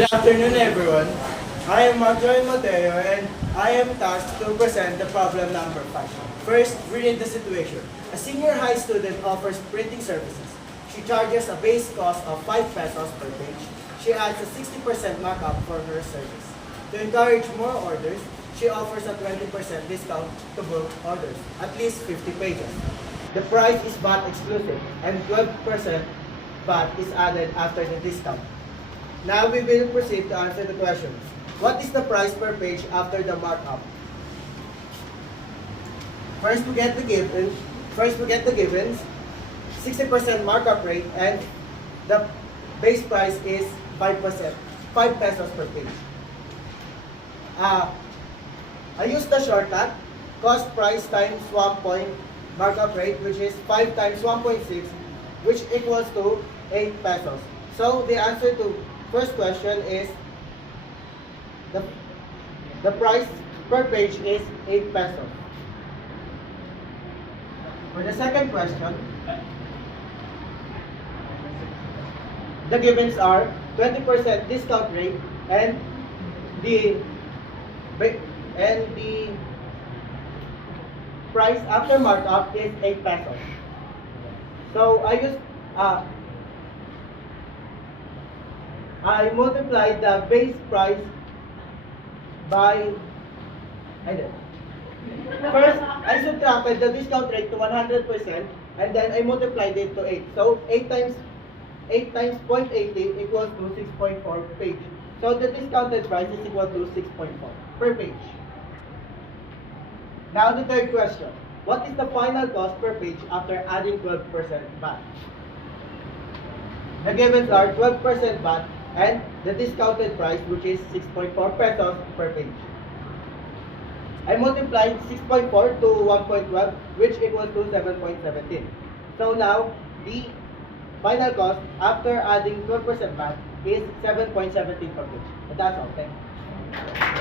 Good afternoon, everyone. I am Marjorie Mateo and I am tasked to present the problem number 5. First, we read the situation. A senior high student offers printing services. She charges a base cost of 5 pesos per page. She adds a 60% markup for her service. To encourage more orders, she offers a 20% discount to bulk orders, at least 50 pages. The price is VAT exclusive and 12% VAT is added after the discount. Now we will proceed to answer the questions. What is the price per page after the markup? First we get the givens, 60% markup rate, and the base price is 5%, 5 pesos per page. I use the shortcut, cost price times 1 point markup rate, which is 5 times 1.6, which equals to 8 pesos. So the answer to first question is the price per page is 8 pesos. For the second question, the givens are 20% discount rate and the price after markup is 8 pesos. So I multiplied the base price by, first, I subtracted the discount rate to 100% and then I multiplied it to 8. So 8 times 0.80 equals to 6.4 per page. So the discounted price is equal to 6.4 per page. Now the third question. What is the final cost per page after adding 12% VAT? The givens are 12% VAT and the discounted price, which is 6.4 pesos per page. I multiplied 6.4 to 1.12, which equals to 7.17. So now, the final cost after adding 12% VAT is 7.17 per page. That's all. Thank you.